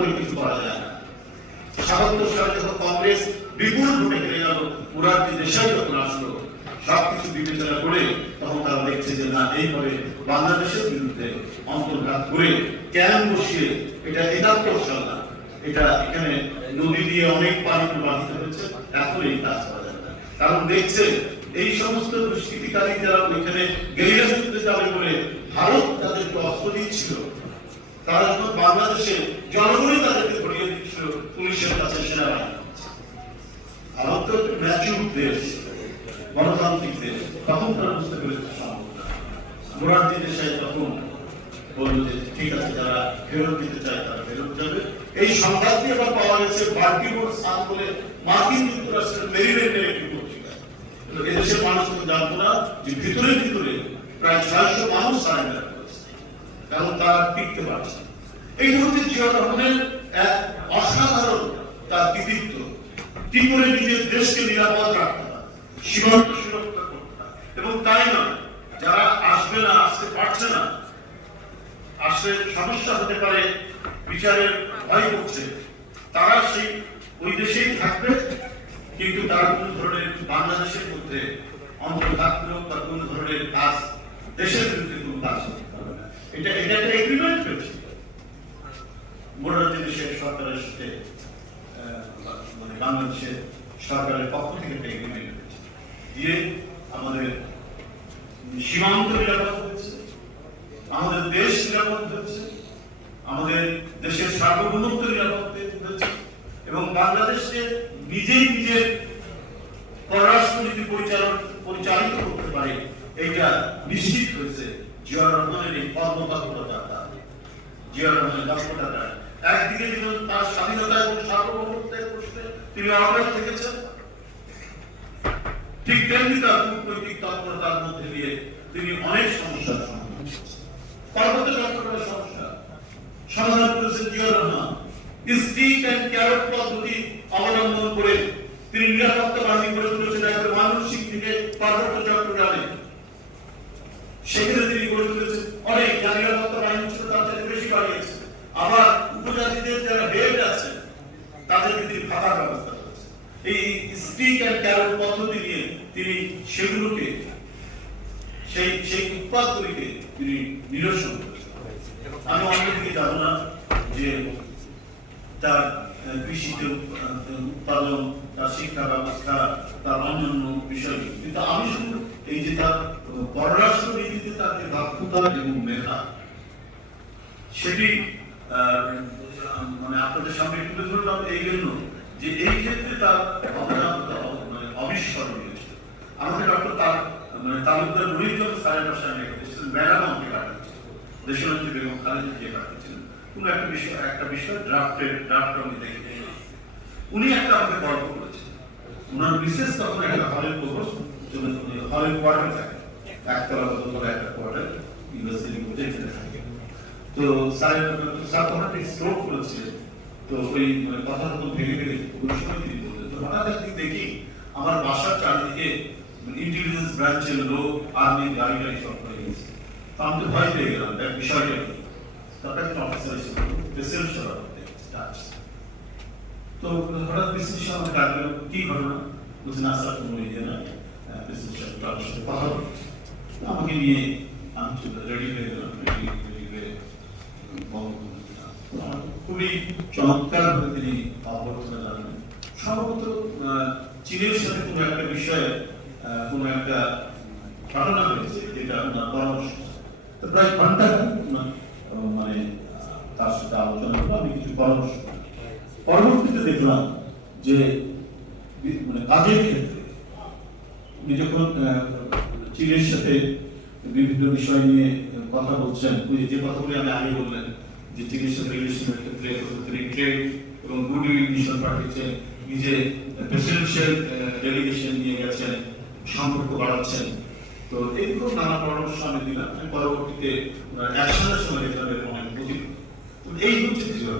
করে কিছু করা যায় সালে যখন কংগ্রেস বিপুল ভোটে হেরে গেল যখন আসলো, সবকিছু বিবেচনা করে তখন তারা দেখছে যে না, এইভাবে বাংলাদেশের বিরুদ্ধে অন্তর্ঘাত করে বসিয়ে এটা একাত্তর সাল না, এটা এখানে নদী দিয়ে অনেক পানি প্রবাহিত হয়েছে এখন এই কাজ করা না। কারণ দেখছে এই সমস্ত দুষ্কৃতিকারী যারা ওইখানে গেরিলা যুদ্ধে যাবে বলে ভারত তাদেরকে অস্ত্র দিচ্ছিল তারা যখন বাংলাদেশে জনগণই তাদেরকে ধরিয়ে দিচ্ছিল, পুলিশের কাছে সেনাবাহিনী। ভারত তো ম্যাচিউর দেশ গণতান্ত্রিক দেশ তখন তারা বুঝতে পেরেছে মোরারজি দেশাই তখন বলল যে, ঠিক আছে, যারা ফেরত দিতে চায় তারা ফেরত যাবে। এই সংবাদটি আবার পাওয়া গেছে বাল্টিমোর সান বলে মার্কিন যুক্তরাষ্ট্রের মেরিল্যান্ডের একটি পত্রিকা। এদেশের মানুষ তো জানতো না যে ভিতরে ভিতরে প্রায় ছয়শো মানুষ সারেন্ডার কারণ তারা টিকতে পারছে এই হচ্ছে জিয়া রহমানের এক অসাধারণ তার কৃতিত্ব। কি করে নিজের দেশকে নিরাপদ রাখতে সীমান্ত সুরক্ষা করতে এবং তাই নয়, যারা আসবে না, আসতে পারছে না, আসলে সমস্যা হতে পারে, বিচারের ভয় করছে। তারা সেই ওই দেশেই থাকবে, কিন্তু তারা কোন ধরনের বাংলাদেশের মধ্যে অন্তর্ঘাতমূলক বা কোন ধরনের কাজ দেশের বিরুদ্ধে কোন কাজ না এটা এটা একটা এগ্রিমেন্ট দেশের সরকারের সাথে মানে বাংলাদেশের সরকারের পক্ষ থেকে একটা এগ্রিমেন্ট হয়েছে দিয়ে আমাদের সীমান্ত নিরাপদ হয়েছে, আমাদের দেশ নিরাপদ হয়েছে, আমাদের দেশের সার্বভৌমত্ব নিরাপদ হয়েছে এবং বাংলাদেশকে নিজেই নিজের পররাষ্ট্রনীতি পরিচালন পরিচালিত করতে পারে, এইটা নিশ্চিত হয়েছে। জিয়া সমস্যা, সমাধান করেছেন জিয়া রহমান করে তিনি নিরাপত্তা বাহিনী তুলেছেন একবার মানসিক থেকে পার্বত্য চট্টগ্রামে। সেখানে তিনি গড়ে তুলেছেন অনেক যা নিরাপত্তা বাহিনী ছিল তার থেকে বেশি বাড়িয়েছে আবার উপজাতিদের যারা হেড আছে তাদেরকে তিনি ভাতার ব্যবস্থা করেছেন এই অ্যান্ড ক্যারট পদ্ধতি নিয়ে তিনি সেগুলোকে, সেই সেই উৎপাদগুলিকে তিনি নিরসন আমি অন্যদিকে যাব না যে তার কৃষিতে উৎপাদন, তার শিক্ষা ব্যবস্থা, তার অন্যান্য বিষয় কিন্তু আমি শুধু এই যে তার, পররাষ্ট্র নীতিতে তার যে দক্ষতা এবং মেধা, সেটি মানে আপনাদের সামনে তুলে ধরলাম এই জন্য যে এই ক্ষেত্রে তার মানে অবিস্মরণীয় ছিল। আমাকে ডক্টর তার মানে তালুকদার রুহিজন স্যারের পাশে আমি এসেছিলেন ম্যাডাম দেশনেত্রী বেগম খালেদা জিয়া কাটাচ্ছিলেন কোন একটা বিষয় একটা বিষয় ড্রাফটের ড্রাফট আমি দেখে উনি একটা আমাকে গল্প করেছেন ওনার বিশেষ তখন একটা হলের প্রবোস হলের কোয়ার্টার থাকে। একতলা দোতলা একটা কোয়ার্টার ইউনিভার্সিটির মধ্যে থাকে। তো স্যারের, স্যার তখন স্ট্রোক করেছিলেন। তো ওই মানে কথা তখন ভেঙে ভেঙে ওই সময় তিনি বললেন তো হঠাৎ একদিন দেখি, আমার বাসার চারিদিকে ইন্টেলিজেন্স ব্রাঞ্চের লোক আর্মি গাড়ি গাড়ি সব হয়ে গেছে। তো আমি তো ভয় পেয়ে গেলাম, দেখ বিষয়টা কি। তারপরে একজন অফিসার এসে প্রেসিডেন্ট সভা করতে ডাকছে। তো হঠাৎ প্রেসিডেন্ট সাহেব আমাকে ডাকলেন কি ঘটনা? বলছে, না স্যার, কোনো ইয়ে না প্রেসিডেন্ট সাহেব কারোর সাথে কথা বলছে। তো আমাকে নিয়ে আমি রেডি হয়ে গেলাম রেডি রেডি হয়ে খুবই চমৎকার ভাবে তিনি অবর্তনা জানালেন সম্ভবত চীনের সাথে কোনো একটা বিষয়ে কোনো একটা ঘটনা হয়েছে যেটা ওনার পরামর্শ। তো প্রায় ঘণ্টা মানে তার সাথে আলোচনা করব আমি কিছু পরামর্শ পরবর্তীতে দেখলাম যে মানে কাজের ক্ষেত্রে উনি যখন চীনের সাথে বিভিন্ন বিষয় নিয়ে কথা বলছেন যে কথাগুলি আমি আগে বললেন চীনের রিলেশনের ক্ষেত্রে ট্রেড এবং গুড পাঠিয়েছেন, নিজে প্রেসিডেন্সিয়াল ডেলিগেশন নিয়ে গেছেন, সম্পর্ক বাড়াচ্ছেন। তো নানা পরামর্শ আমি দিলাম। আমি পরবর্তীতে সময় এরকম অনেক প্রতিফল তো এই হচ্ছে জিও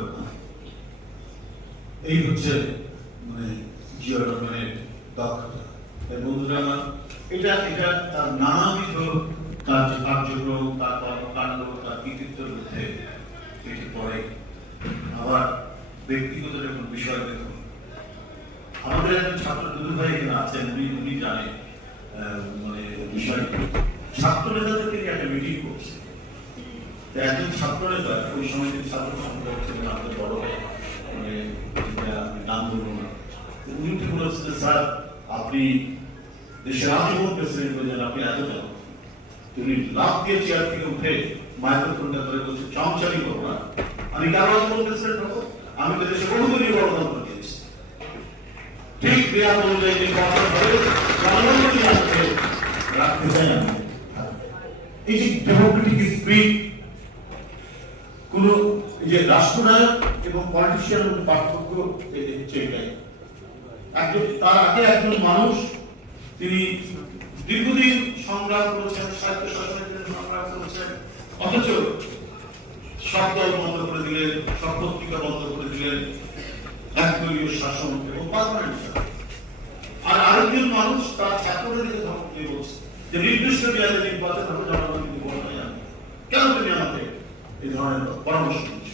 এই হচ্ছে মানে জিও রহমানের দক্ষতা। বন্ধুরা আমার, এটা এটা তার নানাবিধ কার্যক্রম তার কর্মকাণ্ড, তার কৃতিত্বের মধ্যে এটি পড়ে আবার ব্যক্তিগত যখন বিষয় দেখুন আমাদের একজন ছাত্র দুদু ভাই এখানে আছেন উনি উনি জানেন মানে বিষয়টি। ছাত্র নেতাদেরকে নিয়ে একটা মিটিং করছে। একজন ছাত্র নেতা ওই সময় তিনি ছাত্র সংগঠন ছিলেন আমাদের বড় মানে নাম বলব না। উনি উঠে বলেছেন যে, স্যার আপনি দেশের আজীবন প্রেসিডেন্ট হয়ে আপনি এত জানো তিনি লাভ দিয়ে চেয়ার থেকে উঠে মাইক্রোফোনটা ধরে বলছে চমচারি করব না। আমি কেন আজীবন প্রেসিডেন্ট হব? আমি তো দেশে বহুদিনই গণতন্ত্র দিয়েছি। ঠিক ক্রিয়া অনুযায়ী জনগণকে রাখতে চাই আমি এই যে ডেমোক্রেটিক স্পিড কোন যে রাষ্ট্রনায়ক এবং পলিটিশিয়ান পার্থক্য হচ্ছে এটাই। একজন তার আগে একজন মানুষ, তিনি দীর্ঘদিন সংগ্রাম করেছেন সাহিত্য শাসনের জন্য সংগ্রাম করেছেন, অথচ দল বন্ধ করে দিলেন সব পত্রিকা বন্ধ করে দিলেন একদলীয় শাসন এবং পার্মানেন্ট আর আরেকজন মানুষ তার ছাত্রদের দিকে ধমক দিয়ে বলছে যে, নির্দিষ্ট মেয়াদে নির্বাচন হবে, জনগণ কিন্তু ভোট দেয় না। কেন তুমি আমাকে এই ধরনের পরামর্শ দিচ্ছ?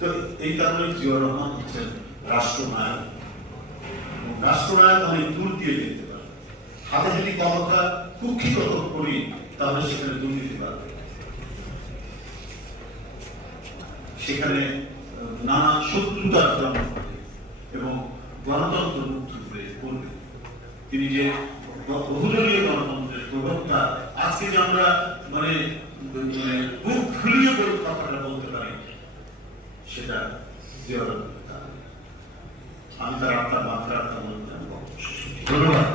তো এই কারণে জিয়া রহমান হচ্ছেন রাষ্ট্রনায়ক। রাষ্ট্রনায়ক অনেক দূর দিয়ে যেতে পারে। হাতে যদি ক্ষমতা, কুক্ষিগত করি, তাহলে সেখানে দুর্নীতি বাড়বে। সেখানে নানা শত্রুতার জন্ম হবে এবং গণতন্ত্র মুক্ত হয়ে করবে। তিনি যে বহুদলীয় গণতন্ত্রের প্রবক্তা, আজকে যে আমরা মানে মানে মুখ খুলিয়ে বলে, কথাটা বলতে পারি, সেটা আমি তার আপনার মাত্রা ধন্যবাদ।